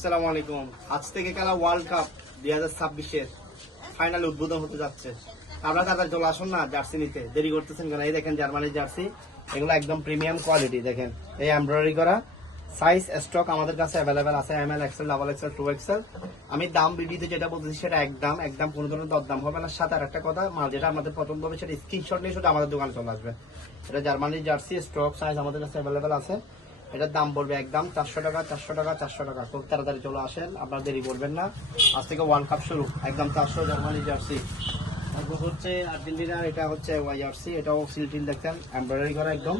আসসালামু আলাইকুম। আজ থেকে খেলা ওয়ার্ল্ড কাপ 2026-এর ফাইনাল উদ্বোধন হতে যাচ্ছে। আপনারা তাড়াতাড়ি চলে আসুন না জার্সি নিতে, দেরি করতেছেন কেন? এই দেখেন জার্মানির জার্সি, এগুলো একদম প্রিমিয়াম কোয়ালিটি। দেখেন এই এমব্রয়ডারি করা, সাইজ স্টক আমাদের কাছে অ্যাভেলেবেল আছে, ML, XL, XXL, 2XL। আমি দাম ভিডিওতে যেটা বলতেছি সেটা একদম কোনো ধরনের দরদাম হবে না। সাথে আর একটা কথা, মাল যেটা আমাদের পছন্দ হবে সেটা স্ক্রিনশট নিয়ে শুধু আমাদের দোকানে চলে আসবে। এটা জার্মানির জার্সি, স্টক সাইজ আমাদের কাছে অ্যাভেলেবেল আছে। এটার দাম পড়বে একদম 400 টাকা, 400 টাকা, 400 টাকা। খুব তাড়াতাড়ি চলে আসেন, আপনার দেরি করবেন না। আজ থেকে ওয়ার্ল্ড কাপ শুরু, একদম 400 জার্মানি জার্সি। তারপর হচ্ছে আর্জেন্টিনার, এটা হচ্ছে ওয়াই জার্সি, এটাও সিলটিল দেখছেন এমব্রয়ডারি করা একদম।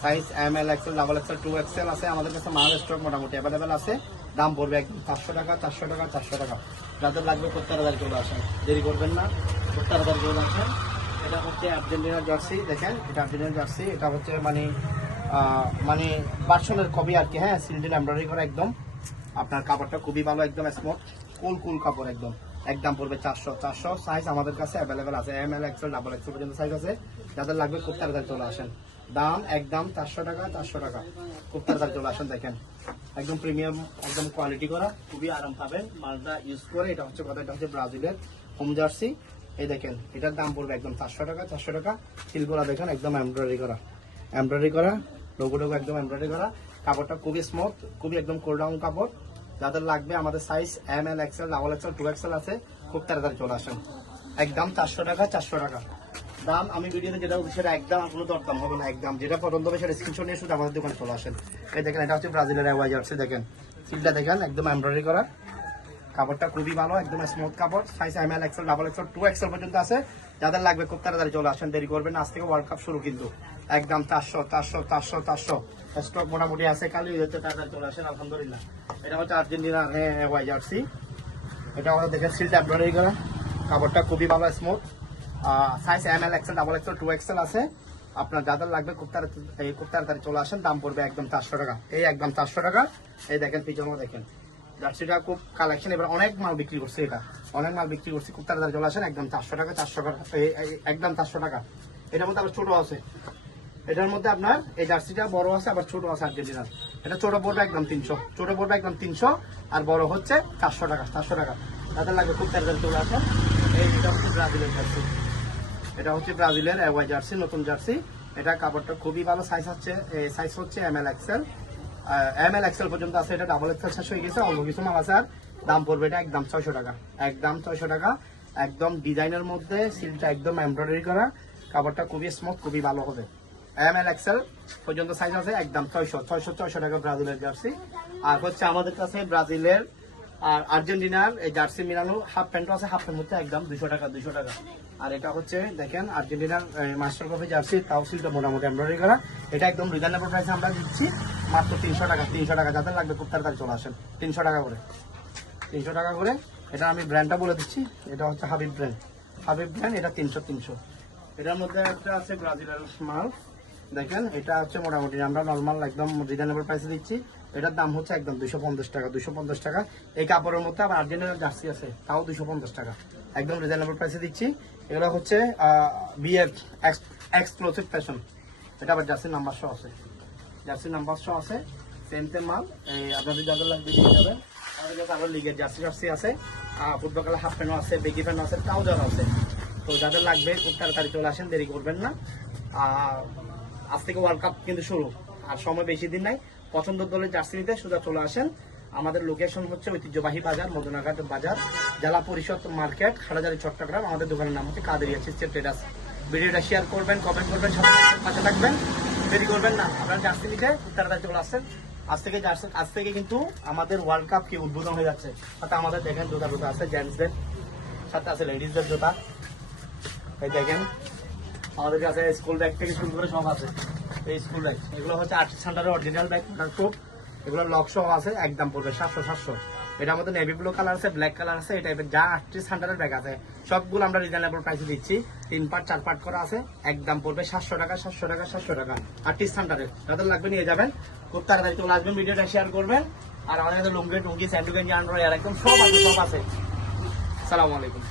Size ML, XL, XXL, 2XL আছে আমাদের কাছে, মাল স্টক মোটামুটি অ্যাভেলেবেল আছে। দাম পড়বে একদম 400 টাকা, 400 টাকা, 400 টাকা। যাদের লাগবে খুব তাড়াতাড়ি চলে আসেন, দেরি করবেন না, খুব তাড়াতাড়ি চলে আসেন। এটা হচ্ছে আর্জেন্টিনার জার্সি, দেখেন এটা আর্জেন্টিনার জার্সি। এটা হচ্ছে মানে ভার্সনের কপি আর কি। হ্যাঁ, সিলটিল এমব্রয়ডারি করা একদম। আপনার কাপড়টা খুবই ভালো, একদম স্মুথ কুল কাপড় একদম। একদম পড়বে 400। সাইজ আমাদের কাছে অ্যাভেলেবেল আছে, ML, XL, XXL পর্যন্ত সাইজ আছে। যাদের লাগবে খুব তাড়াতাড়ি চলে আসেন। দাম একদম 400 টাকা, 400 টাকা। খুব তাড়াতাড়ি চলে আসেন। দেখেন একদম প্রিমিয়াম, একদম কোয়ালিটি করা, খুবই আরাম পাবেন মালটা ইউজ করে। এটা হচ্ছে কথা, এটা হচ্ছে ব্রাজিলের হোম জার্সি। এই দেখেন এটার দাম পড়বে একদম 400 টাকা, 400 টাকা। সিলগুলা দেখেন একদম এমব্রয়ডারি করা, লোগো একদম এমব্রয়ডারি করা। কাপড়টা খুবই স্মুথ, খুবই একদম কোল ডাউন কাপড়। যাদের লাগবে আমাদের size ML, XL, XXL, 2XL আছে। খুব তাড়াতাড়ি চলে আসেন। একদম 400 টাকা, 400 টাকা। দাম আমি ভিডিওতে যেটা বলছি সেটা একদম কোনো দরদাম হবে না। একদম যেটা পছন্দ হবে সেটা স্ক্রিনশট নিয়ে শুধু আমাদের দোকানে চলে আসেন। এই দেখেন এটা হচ্ছে ব্রাজিলের ওয়াই জার্সি। দেখেন সিলটা দেখেন একদম এমব্রয়ডারি করা, কাপড়টা খুবই ভালো, একদম স্মুথ কাপড়। Size ML, XL, XXL, 2XL পর্যন্ত আছে। যাদের লাগবে খুব তাড়াতাড়ি চলে আসেন, দেরি করবেন। আজ থেকে ওয়ার্ল্ড কাপ শুরু কিন্তু। একদম 400 স্টক মোটামুটি আছে, কালি হচ্ছে, তাড়াতাড়ি চলে আসেন। আলহামদুলিল্লাহ। এটা হচ্ছে আর্জেন্টিনার ওয়াই জার্সি। এটা আমাদের দেখেন সিলটা এমব্রয়ডারি করা, কাপড়টা খুবই ভালো smooth. Size ML, XL, XXL, 2XL আছে। আপনার যাদের লাগবে খুব তাড়াতাড়ি চলে আসেন। দাম পড়বে একদম 400 টাকা, এই একদম 400 টাকা। এই দেখেন পিছনেও দেখেন জার্সিটা খুব কালেকশন, এবার অনেক মাল বিক্রি করছে, এটা অনেক মাল বিক্রি করছে। খুব তাড়াতাড়ি চলে আসেন। একদম 400 টাকা, 400 টাকা, একদম 400 টাকা। এটার মধ্যে আবার ছোট আছে, এটার মধ্যে আপনার এই জার্সিটা বড় আছে আবার ছোট আছে আর্জেন্টিনার। এটা ছোট পড়বে একদম 300, ছোট পড়বে একদম 300, আর বড় হচ্ছে 400 টাকা, 400 টাকা। তাদের লাগবে খুব তাড়াতাড়ি চলে আসেন। এটা হচ্ছে ব্রাজিলের জার্সি, এটা হচ্ছে ব্রাজিলের ওয়াই জার্সি, নতুন জার্সি। এটা কাপড়টা খুবই ভালো, সাইজ হচ্ছে ML, XL পর্যন্ত আছে। এটা XXL শেষ হয়ে গেছে, অল্প কিছু মাল আছে। আর দাম পড়বে এটা একদম 600 টাকা, একদম 600 টাকা। একদম ডিজাইনের মধ্যে, সিলটা একদম এমব্রয়ডারি করা, কাপড়টা খুবই স্মুথ, খুবই ভালো হবে। ML, XL পর্যন্ত সাইজ আছে, একদম 600 টাকা ব্রাজিলের জার্সি। আর হচ্ছে আমাদের কাছে ব্রাজিলের আর আর্জেন্টিনার এই জার্সি মিলানো হাফ প্যান্টও আছে, হাফ প্যান্ট হচ্ছে একদম 200 টাকা, 200 টাকা। আর এটা হচ্ছে দেখেন আর্জেন্টিনার মাস্টার কপি জার্সি, তাও সিলটা মোটামুটি এমব্রয়ডারি করা। এটা একদম রিজনেবল প্রাইসে আমরা দিচ্ছি, মাত্র 300 টাকা, 300 টাকা। যাদের লাগবে খুব তাড়াতাড়ি চলে আসেন। 300 টাকা করে, 300 টাকা করে। এটা আমি ব্র্যান্ডটা বলে দিচ্ছি, এটা হচ্ছে হাবিব ব্র্যান্ড। এটা 300। এটার মধ্যে একটা আছে ব্রাজিলের মাল, দেখেন এটা হচ্ছে মোটামুটি আমরা নর্মাল একদম রিজনেবল প্রাইসে দিচ্ছি। এটার দাম হচ্ছে একদম 250 টাকা, 250 টাকা। এই কাপড়ের মধ্যে আবার আর্জেন্টিনার জার্সি আছে, তাও 250 টাকা, একদম রিজনেবল প্রাইসে দিচ্ছি। এগুলো হচ্ছে BF এক্সক্লুসিভ ফ্যাশন। এটা আবার জার্সির নাম্বার শো আছে, সেম মাল। এই আপনাদের যাদের লাগবে দিয়ে যাবেন। আমাদের কাছে আবার লিগের জার্সি আছে, ফুটবল খেলা হাফ প্যান্টও আছে, বেগি প্যান্টও আছে, ট্রাউজার আছে। তো যাদের লাগবে খুব তাড়াতাড়ি চলে আসেন, দেরি করবেন না। আজ থেকে ওয়ার্ল্ড কাপ কিন্তু শুরু, আর সময় বেশি দিন নাই। পছন্দের দলের জার্সি নিতে সোজা চলে আসেন। আমাদের লোকেশন হচ্ছে ঐতিহ্যবাহী বাজার, মদনাঘাট বাজার, জেলা পরিষদ মার্কেট, হাটাজারি, চট্টগ্রাম। আমাদের দোকানের নাম হচ্ছে কাদেরিয়া চিস্তিয়া ট্রেডার্স। ভিডিওটা শেয়ার করবেন, কমেন্ট করবেন, সাথে থাকবেন, দেরি করবেন না। আপনারা জার্সি নিতে খুব তাড়াতাড়ি চলে আসছেন। আজ থেকে কিন্তু আমাদের ওয়ার্ল্ড কাপ কি উদ্বোধন হয়ে যাচ্ছে। সাথে আমাদের দেখেন জুতা আছে জেন্টসদের, সাথে আছে লেডিসদের জুতা। এই দেখেন আমাদের কাছে স্কুল ব্যাগ থেকে শুরু করে সব আছে। এই স্কুল ব্যাগ, এগুলো হচ্ছে আর্টিস্ট সেন্টারের অরিজিনাল ব্যাগ, এগুলো লক সহ আছে। একদম পড়বে 700। এটার মধ্যে নেভি ব্লু কালার আছে, ব্ল্যাক কালার আছে। এই টাইপের যা আর্টিস্ট সেন্টারের ব্যাগ আছে সবগুলো আমরা রিজনেবল প্রাইসে দিচ্ছি। 3 পার্ট 4 পার্ট করা আছে। একদম পড়বে 700 টাকা, 700 টাকা। আর্টিস্ট সেন্টারের যাদের লাগবে নিয়ে যাবেন, খুব তাড়াতাড়ি চলে আসবেন। ভিডিওটা শেয়ার করবেন। আর আমাদের কাছে লুঙ্গি, স্যান্ডুগেঞ্জি, আন্ডারওয়্যার একদম সব আছে। আসসালামু আলাইকুম।